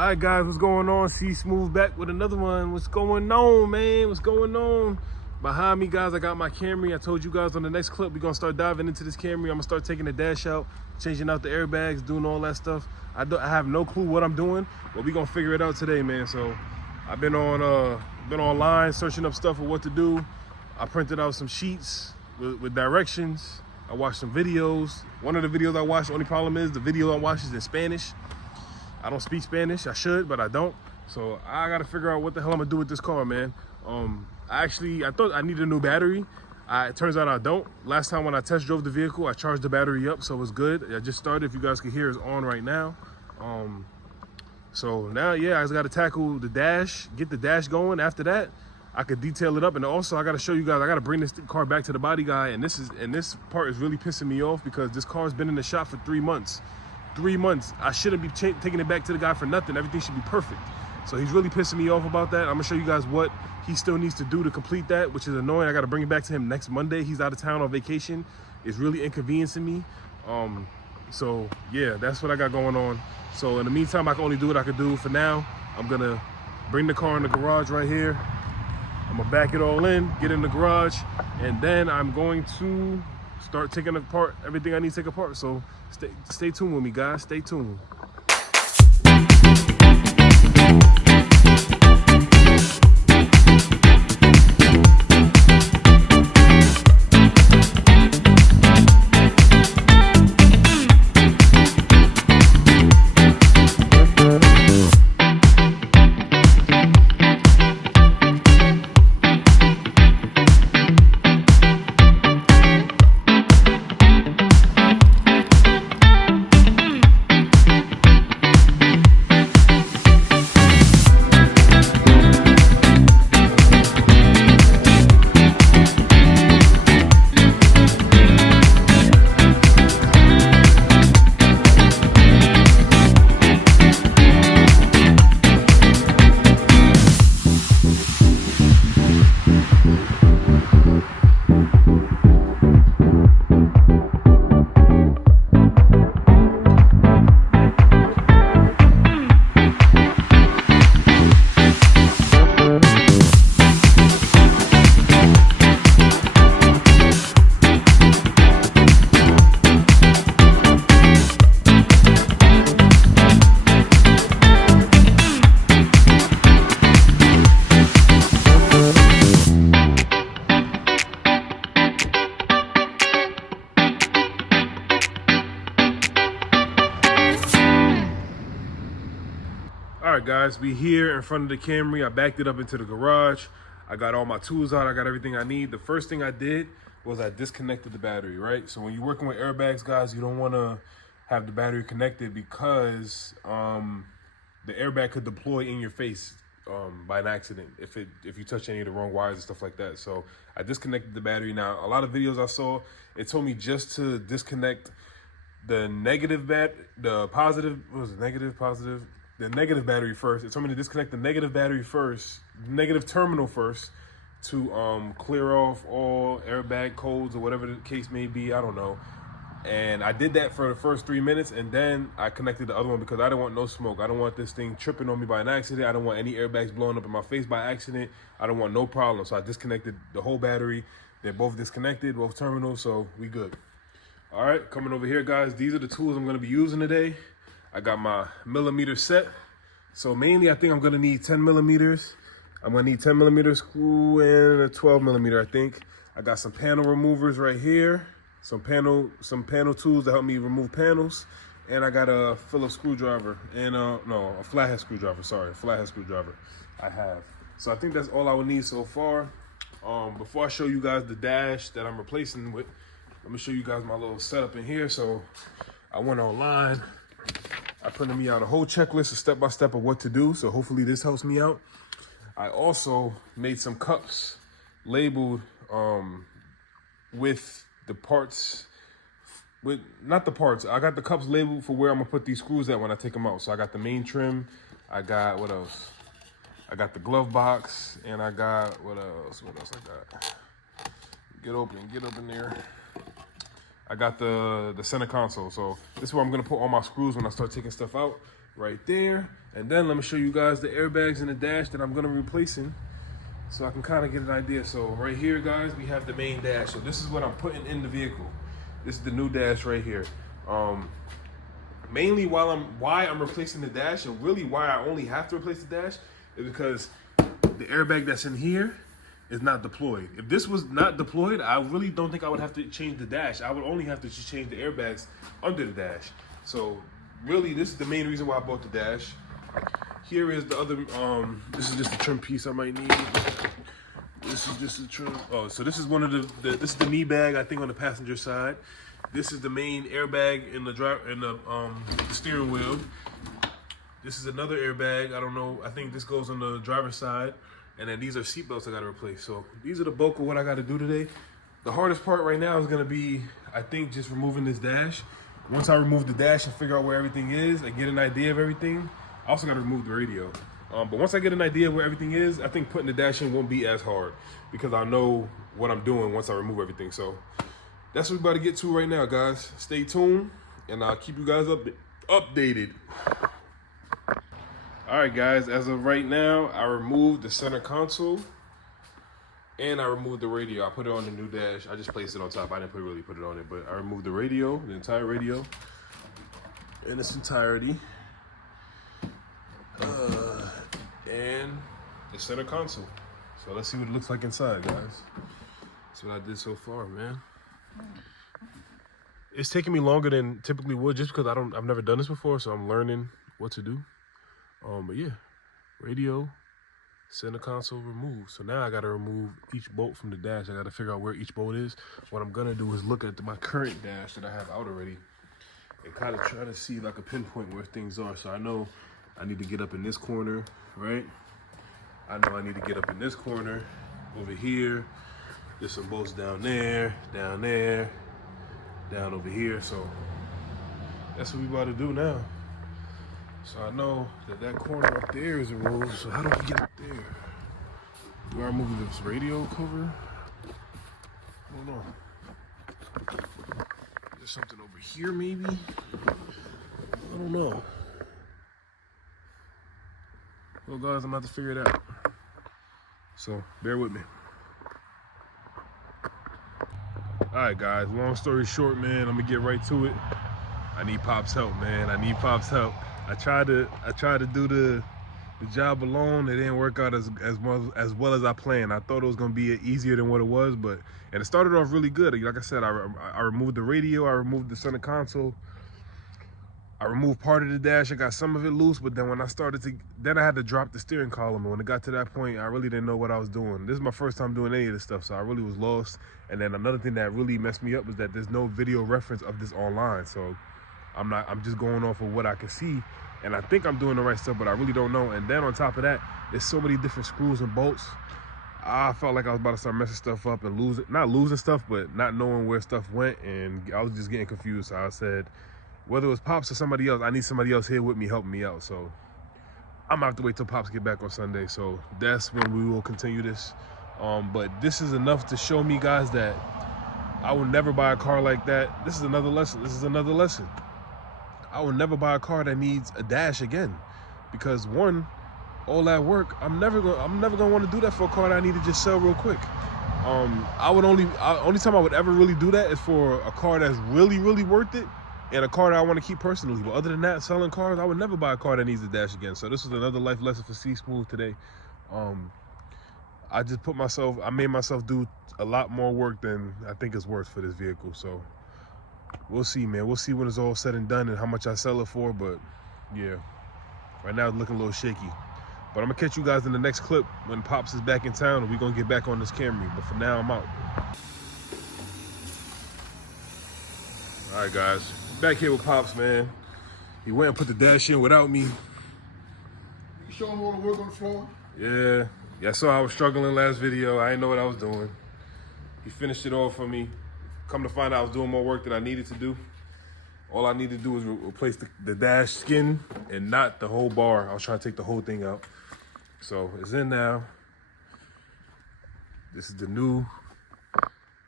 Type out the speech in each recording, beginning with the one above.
All right, guys, what's going on? C Smooth back with another one. What's going on, man? What's going on? Behind me, guys, I got my Camry. I told you guys on the next clip, we're going to start diving into this Camry. I'm going to start taking the dash out, changing out the airbags, doing all that stuff. I have no clue what I'm doing, but we're going to figure it out today, man. So I've been online searching up stuff of what to do. I printed out some sheets with directions. I watched some videos. One of the videos I watched, the only problem is the video I watched is in Spanish. I don't speak Spanish. I should, but I don't. So I gotta figure out what the hell I'm gonna do with this car, man. I thought I needed a new battery. It turns out I don't. Last time when I test drove the vehicle, I charged the battery up, so it was good. I just started, if you guys can hear, it's on right now. So now, yeah, I just gotta tackle the dash, get the dash going. After that, I could detail it up. And also I gotta show you guys, I gotta bring this car back to the body guy. And this part is really pissing me off because this car's been in the shop for 3 months. 3 months. I shouldn't be taking it back to the guy for nothing. Everything should be perfect. So he's really pissing me off about that. I'm gonna show you guys what he still needs to do to complete that, which is annoying. I gotta bring it back to him next Monday. He's out of town on vacation. It's really inconveniencing me. So yeah, that's what I got going on. So in the meantime, I can only do what I could do for now. I'm gonna bring the car in the garage right here. I'm gonna back it all in, get in the garage, and then I'm going to start taking apart everything I need to take apart. So stay tuned with me, guys. Stay tuned. All right, guys, we here in front of the Camry. I backed it up into the garage. I got all my tools out. I got everything I need. The first thing I did was I disconnected the battery, right? So when you're working with airbags, guys, you don't want to have the battery connected because the airbag could deploy in your face by an accident if you touch any of the wrong wires and stuff like that. So I disconnected the battery. Now, a lot of videos I saw, it told me just to disconnect the negative the negative battery first. It told me to disconnect the negative battery first, negative terminal first, to clear off all airbag codes or whatever the case may be. I don't know. And I did that for the first 3 minutes, and then I connected the other one because I don't want no smoke. I don't want this thing tripping on me by an accident. I don't want any airbags blowing up in my face by accident. I don't want no problem. So I disconnected the whole battery. They're both disconnected, both terminals, so we good. All right, coming over here, guys. These are the tools I'm gonna be using today. I got my millimeter set. So mainly I think I'm gonna need 10 millimeters. I'm gonna need 10 millimeter screw and a 12 millimeter, I think. I got some panel removers right here. Some panel tools to help me remove panels. And I got a Phillips screwdriver and a flathead screwdriver, sorry, a flathead screwdriver I have. So I think that's all I would need so far. Before I show you guys the dash that I'm replacing with, let me show you guys my little setup in here. So I went online. I printed me out a whole checklist, a step-by-step of what to do. So hopefully this helps me out. I also made some cups labeled with the parts, not the parts. I got the cups labeled for where I'm gonna put these screws at when I take them out. So I got the main trim. I got, what else? I got the glove box, and I got, what else I got? Get up in there. I got the center console. So this is where I'm gonna put all my screws when I start taking stuff out. right there. And then let me show you guys the airbags in the dash that I'm gonna be replacing, so I can kind of get an idea. So right here, guys, we have the main dash. So this is what I'm putting in the vehicle. This is the new dash right here. Mainly why I'm replacing the dash, and really why I only have to replace the dash, is because the airbag that's in here is not deployed. If this was not deployed, I really don't think I would have to change the dash. I would only have to just change the airbags under the dash. So really, this is the main reason why I bought the dash. Here is the other, this is just a trim piece I might need. This is just a trim. Oh, so this is one of this is the knee bag, I think, on the passenger side. This is the main airbag in the steering wheel. This is another airbag. I don't know. I think this goes on the driver's side. And then these are seat belts I got to replace. So these are the bulk of what I got to do today. The hardest part right now is going to be, I think, just removing this dash. Once I remove the dash and figure out where everything is and get an idea of everything, I also got to remove the radio. But once I get an idea of where everything is, I think putting the dash in won't be as hard because I know what I'm doing once I remove everything. So that's what we're about to get to right now, guys. Stay tuned, and I'll keep you guys updated. All right, guys, as of right now, I removed the center console and I removed the radio. I put it on the new dash. I just placed it on top. I didn't really put it on it, but I removed the radio, the entire radio in its entirety. And the center console. So let's see what it looks like inside, guys. That's what I did so far, man. It's taking me longer than typically would just because I've never done this before, so I'm learning what to do. But yeah, radio, center console removed. So now I gotta remove each bolt from the dash. I gotta figure out where each bolt is. What I'm gonna do is look at my current dash that I have out already and kind of try to see if I can pinpoint where things are. So I know I need to get up in this corner, right? I know I need to get up in this corner, over here. There's some bolts down there, down over here. So that's what we about to do now. So I know that corner up there is removed. So how do we get up there? Do I remove this radio cover? I don't know. There's something over here maybe? I don't know. Well, guys, I'm about to figure it out. So bear with me. All right, guys, long story short, man, I'm gonna get right to it. I need Pop's help, man. I need Pop's help. I tried to do the job alone. It didn't work out as well as I planned. I thought it was gonna be easier than what it was, and it started off really good. Like I said, I removed the radio, I removed the center console, I removed part of the dash. I got some of it loose, but then when I I had to drop the steering column. And when it got to that point, I really didn't know what I was doing. This is my first time doing any of this stuff, so I really was lost. And then another thing that really messed me up was that there's no video reference of this online. So I'm just going off of what I can see. And I think I'm doing the right stuff, but I really don't know. And then on top of that, there's so many different screws and bolts. I felt like I was about to start messing stuff up and not losing stuff, but not knowing where stuff went. And I was just getting confused. So I said, whether it was Pops or somebody else, I need somebody else here with me helping me out. So I'm gonna have to wait till Pops get back on Sunday. So that's when we will continue this. But this is enough to show me, guys, that I will never buy a car like that. This is another lesson. I will never buy a car that needs a dash again, because one, all that work, I'm never gonna want to do that for a car that I need to just sell real quick. Only time I would ever really do that is for a car that's really, really worth it, and a car that I want to keep personally. But other than that, selling cars, I would never buy a car that needs a dash again. So this was another life lesson for C Smooth today. I made myself do a lot more work than I think is worth for this vehicle. So we'll see, man. We'll see when it's all said and done and how much I sell it for. But yeah, right now it's looking a little shaky. But I'm gonna catch you guys in the next clip when Pops is back in town and we're gonna get back on this Camry. But for now, I'm out. All right, guys, back here with Pops, man. He went and put the dash in without me. You show him all the work on the floor? Yeah, I saw I was struggling last video. I didn't know what I was doing. He finished it all for me. Come to find out I was doing more work than I needed to do. All I need to do is replace the dash skin and not the whole bar. I was trying to take the whole thing out. So it's in now. This is the new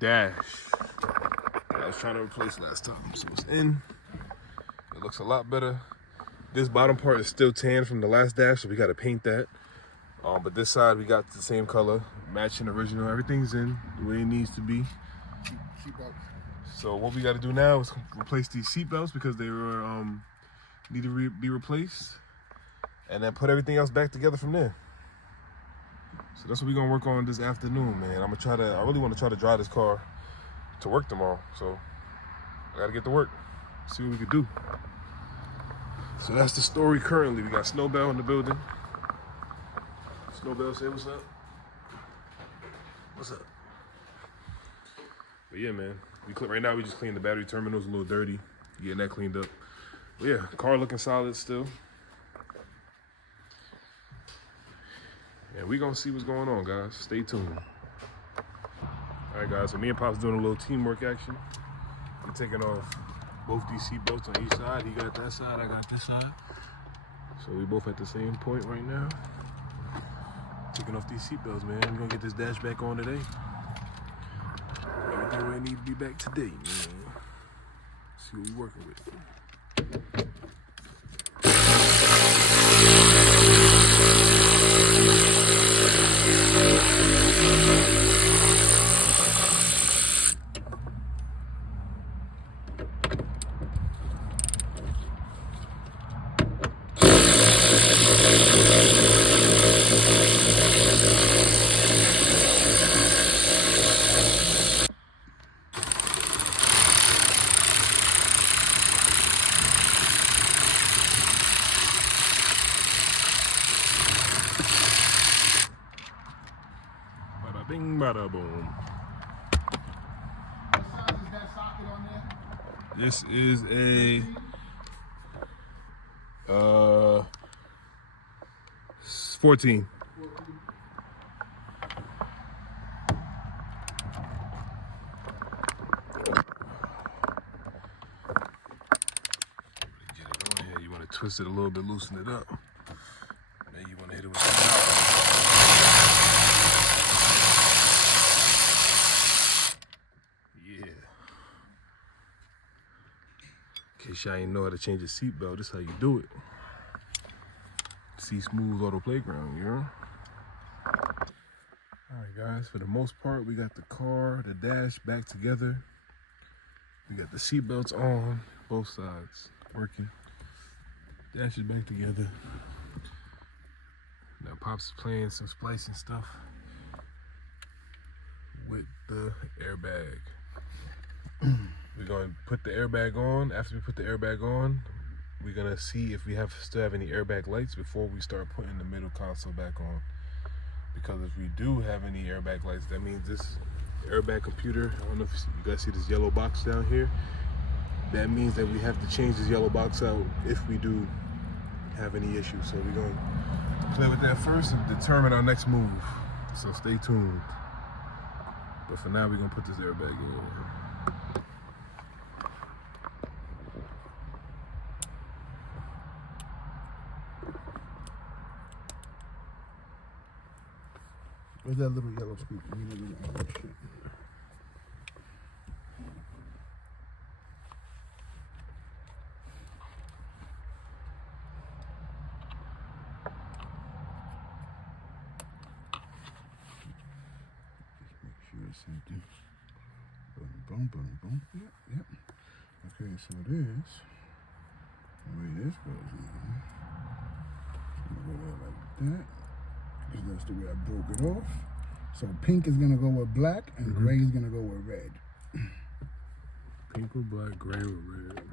dash that I was trying to replace last time. So it's in. It looks a lot better. This bottom part is still tan from the last dash, so we got to paint that. But this side we got the same color, matching original. Everything's in the way it needs to be. Seatbelts. So what we got to do now is replace these seat belts because they were need to be replaced, and then put everything else back together from there. So that's what we're gonna work on this afternoon, man. I really want to try to drive this car to work tomorrow. So I gotta get to work, see what we can do. So that's the story currently. We got Snowbell in the building. Snowbell, say what's up. What's up? But yeah, man. Right now we just cleaned the battery terminals, a little dirty. Getting that cleaned up. But yeah, car looking solid still. And we gonna see what's going on, guys. Stay tuned. All right, guys, so me and Pop's doing a little teamwork action. I'm taking off both these seat belts on each side. He got that side, I got this side. So we both at the same point right now. Taking off these seat belts, man. We're gonna get this dash back on today. Everything where it needs to be back today, man. See what we're working with. Bada bing, bada boom. What size is that socket on there? This is a 14. Get it on here. You want to twist it a little bit, loosen it up. Then you want to hit it with the yeah. In case y'all ain't know how to change a seatbelt, this is how you do it. See Smooth Auto Playground, you know? Alright guys, for the most part, we got the car, the dash back together. We got the seatbelts on, both sides, working. Dash is back together. Now Pop's playing some splicing stuff with the airbag. We're gonna put the airbag on. After we put the airbag on, we're gonna see if we still have any airbag lights before we start putting the middle console back on. Because if we do have any airbag lights, that means this airbag computer, I don't know if you guys see this yellow box down here, that means that we have to change this yellow box out if we do have any issues. So we're gonna play with that first and determine our next move. So stay tuned. But for now, we're gonna put this airbag in. Where's that little yellow squeak? Oh, shit. Something. Boom, boom, boom. Yep. Okay, so this, the way this goes in, I'm gonna go there like that, because that's the way I broke it off. So pink is gonna go with black, and gray is gonna go with red. Pink with black, gray with red.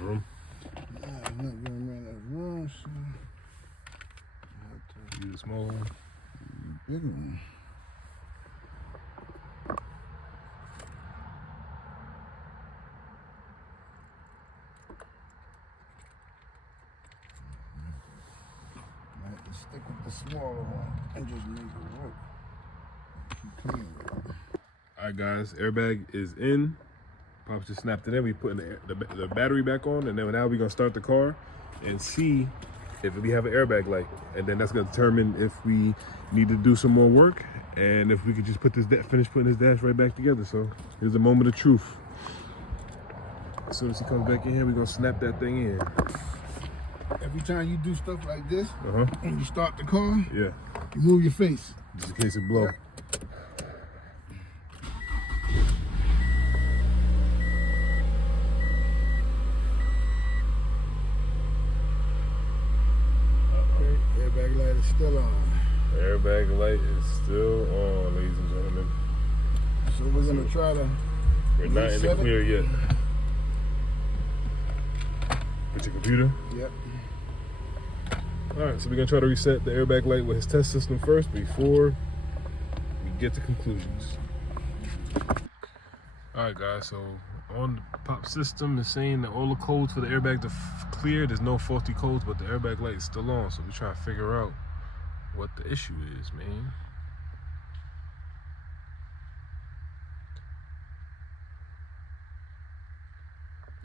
Room. I'm not gonna run out of room, so I have to Use a small one. bigger one. I have to stick with the smaller one and just make it work. Keep clean with it. All right, guys, airbag is in. Pops just snapped it in. We putting the battery back on, and then now we're gonna start the car and see if we have an airbag light, and then that's gonna determine if we need to do some more work and if we could just put this finish putting this dash right back together. So here's a moment of truth. As soon as he comes back in here, we're gonna snap that thing in. Every time you do stuff like this, Uh-huh. when you start the car, Yeah. you move your face. Just in case it blow. Yeah. Okay, airbag light is still on. Airbag light is still on, ladies and gentlemen. So we're gonna try to We're not in the reset it. clear yet. With your computer? Yep. All right, so we're gonna try to reset the airbag light with his test system first before we get to conclusions. All right, guys, so on the pop system is saying that all the codes for the airbag are clear. There's no faulty codes, but the airbag light is still on. So we're trying to figure out what the issue is, man.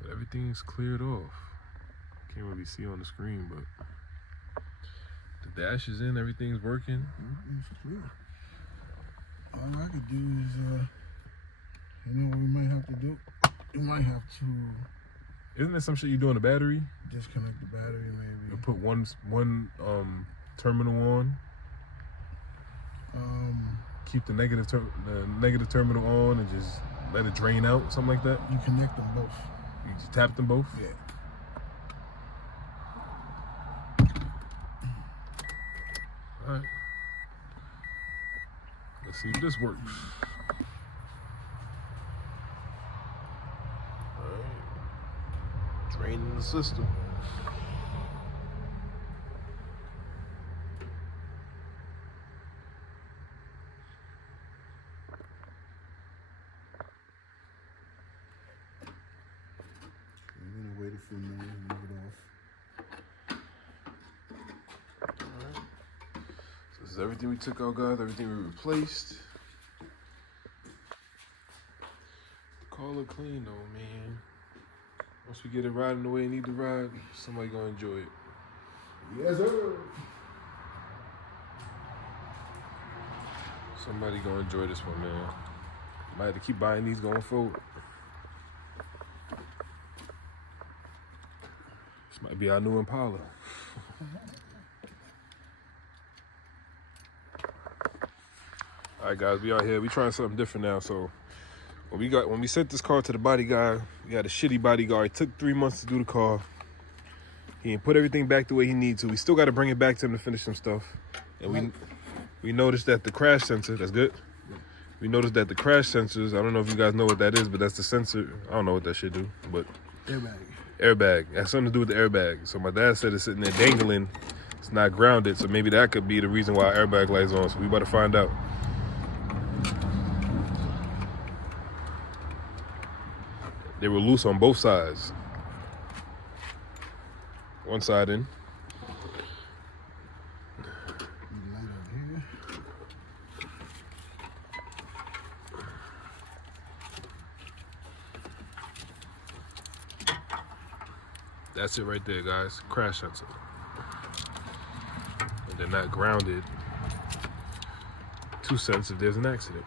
But everything's cleared off. Can't really see on the screen, but the dash is in, everything's working. Everything's clear. All I could do is, you know what we might have to do? We might have to Isn't there some shit you do on the battery? disconnect the battery, maybe. You put one terminal on, keep the negative terminal on, and just let it drain out, something like that. You connect them both. You just tap them both. Yeah. All right. Let's see if this works. All right. Draining the system. We're gonna wait a few minutes and move it off. So this is everything we took out, guys. Everything we replaced. The all look clean though, man. Once we get it riding the way it need to ride, somebody gonna enjoy it. Yes, sir. Somebody gonna enjoy this one, man. Might have to keep buying these going forward. This might be our new Impala. All right, guys, we out here. We trying something different now. So when we sent this car to the body guy, we got a shitty bodyguard. It took 3 months to do the car. He didn't put everything back the way he needs to. We still got to bring it back to him to finish some stuff. And we noticed that the crash sensor, that's good. We noticed that the crash sensors, I don't know if you guys know what that is, but that's the sensor. I don't know what that shit do, but airbag. It has something to do with the airbag. So my dad said it's sitting there dangling. It's not grounded, so maybe that could be the reason why airbag light's on. So we better find out. They were loose on both sides. One side in. That's it right there, guys. Crash sensor. And they're not grounded. 2 cents if there's an accident.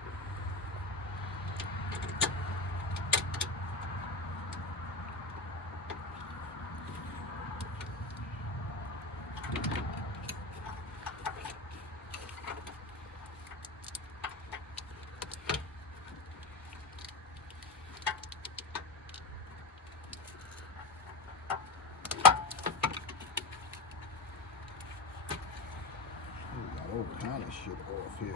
All kind of shit off here.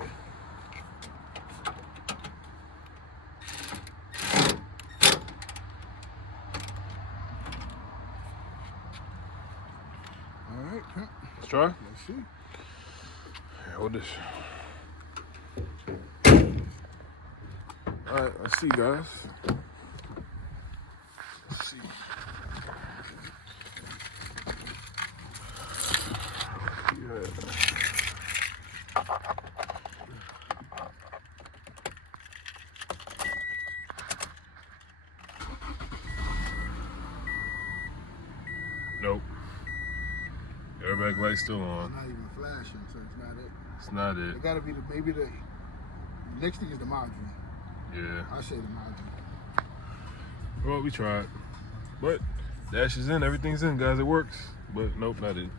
All right, let's try. Let's see. Here, hold this. All right, let's see, guys. Let's see. Yeah. Nope. Airbag light's still on. It's not even flashing, so it's not it. It's not it. It gotta be maybe the next thing is the module. Yeah. I say the module. Well, we tried. But dash is in, everything's in, guys. It works. But nope, not it.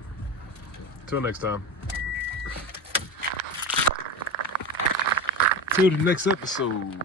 Till next time. Till the next episode.